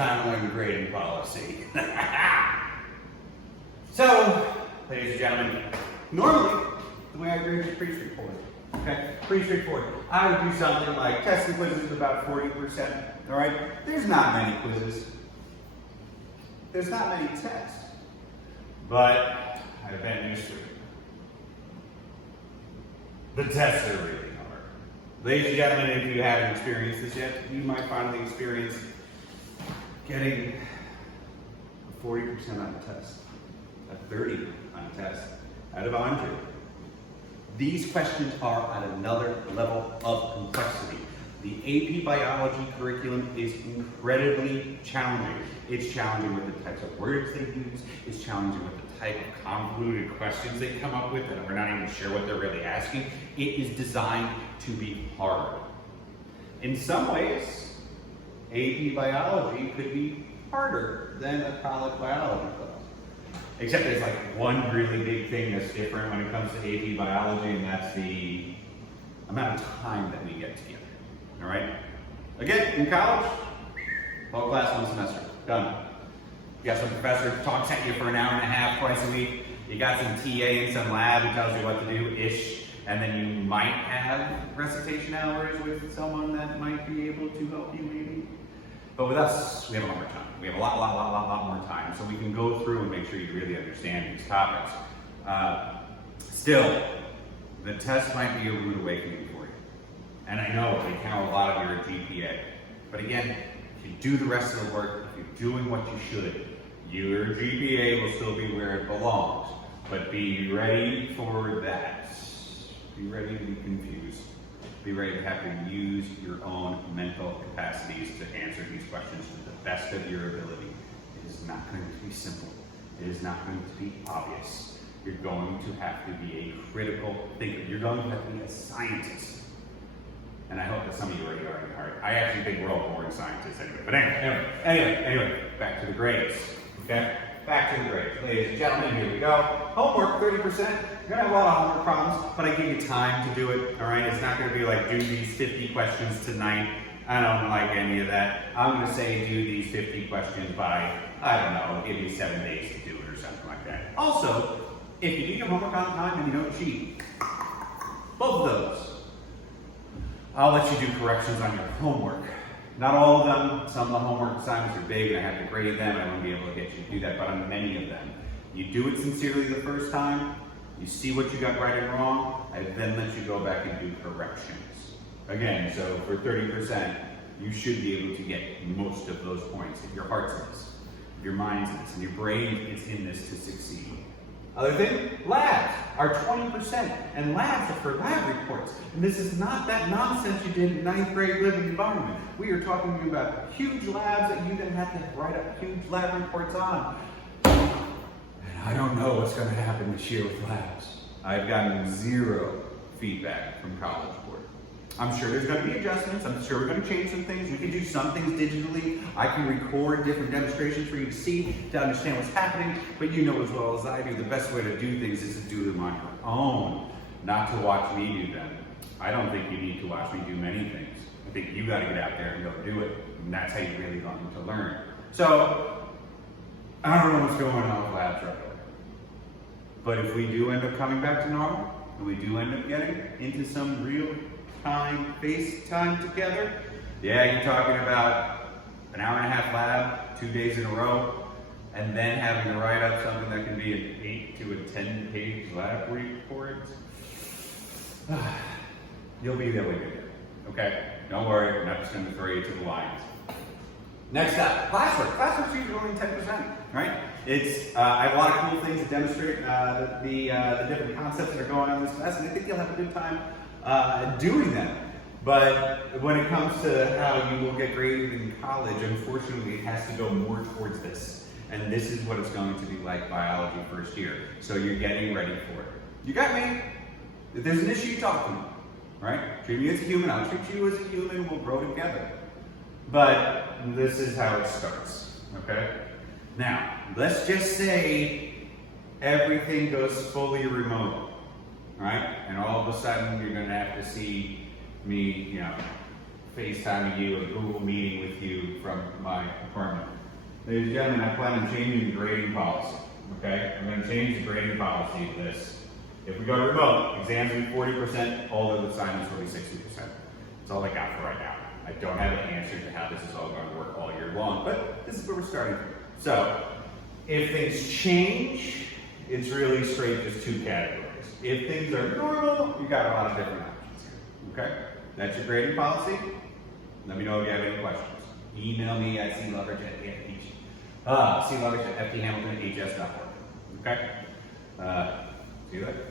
time learning grading policy. So, ladies and gentlemen, normally the way I grade is pretty straightforward. Okay, pretty straightforward. I would do something like tests and quizzes about 40%. All right, there's not many quizzes. There's not many tests, but I've been used to it. The tests are really hard. Ladies and gentlemen, if you haven't experienced this yet, you might finally experience getting a 40% on a test, a 30 on a test, out of 100. These questions are at another level of complexity. The AP Biology curriculum is incredibly challenging. It's challenging with the types of words they use. It's challenging with the type of convoluted questions they come up with that we're not even sure what they're really asking. It is designed to be hard. In some ways, AP Biology could be harder than a college biology class. Except there's like one really big thing that's different when it comes to AP Biology, and that's the amount of time that we get together. All right? Again, in college, whole class, one semester, done. You got some professor who talks at you for an hour and a half twice a week. You got some TA in some lab who tells you what to do-ish, and then you might have recitation hours with someone that might be able to help you maybe. But with us, we have a lot more time. We have a lot more time, so we can go through and make sure you really understand these topics. Still, the test might be a rude awakening for you. And I know they count a lot of your GPA. But again, if you do the rest of the work, if you're doing what you should, your GPA will still be where it belongs. But be ready for that. Be ready to be confused. Be ready to have to use your own mental capacities to answer these questions to the best of your ability. It is not going to be simple. It is not going to be obvious. You're going to have to be a critical thinker. You're going to have to be a scientist. And I hope that some of you already are in heart. I actually think we're all born scientists anyway. But anyway, back to the grades. Okay? Back to the grades. Ladies and gentlemen, here we go. Homework, 30%. You're gonna have a lot of homework problems, but I give you time to do it, all right? It's not gonna be like, do these 50 questions tonight. I don't like any of that. I'm gonna say do these 50 questions by, I don't know, give you 7 days to do it or something like that. Also, if you do your homework on time and you don't cheat, both of those, I'll let you do corrections on your homework. Not all of them. Some of the homework assignments are big and I have to grade them. I won't be able to get you to do that, but on many of them, you do it sincerely the first time, you see what you got right and wrong, I then let you go back and do corrections. Again, so for 30%, you should be able to get most of those points if your heart's in this, if your mind's in this, and your brain is in this to succeed. Other thing, labs are 20%, and labs are for lab reports. And this is not that nonsense you did in 9th grade living environment. We are talking about huge labs that you then have to write up huge lab reports on. And I don't know what's going to happen this year with labs. I've gotten zero feedback from College Board. I'm sure there's going to be adjustments. I'm sure we're going to change some things. We can do some things digitally. I can record different demonstrations for you to see, to understand what's happening. But you know as well as I do, the best way to do things is to do them on your own, not to watch me do them. I don't think you need to watch me do many things. I think you got to get out there and go do it. And that's how you really learn to learn. So, I don't know what's going on with labs right now. But if we do end up coming back to normal, and we do end up getting into some real time, FaceTime together, yeah, you're talking about an hour and a half lab, 2 days in a row, and then having to write up something that can be an 8 to a 10-page lab report. You'll be there when you get there, okay? Don't worry, I'm not just going to throw you to the lions. Next up, classwork. Classwork's usually only 10%, right? It's, I have a lot of cool things to demonstrate the different concepts that are going on in this class, and I think you'll have a good time doing them. But when it comes to how you will get graded in college, unfortunately, it has to go more towards this. And this is what it's going to be like biology first year. So you're getting ready for it. You got me? If there's an issue, talk to me, right? Treat me as a human, I'll treat you as a human, we'll grow together. But this is how it starts, okay? Now, let's just say everything goes fully remote, right? And all of a sudden, you're gonna have to see me, FaceTiming you or Google meeting with you from my apartment. Ladies and gentlemen, I plan on changing the grading policy. Okay, I'm going to change the grading policy to this. If we go to remote, exams will be 40%, all of the assignments will be 60%. That's all I got for right now. I don't have an answer to how this is all going to work all year long, but this is where we're starting from. So, if things change, it's really straight just two categories. If things are normal, you got a lot of different options here. Okay? That's your grading policy. Let me know if you have any questions. Email me at cloverage@fthamilton.hs.org. Okay? See you later.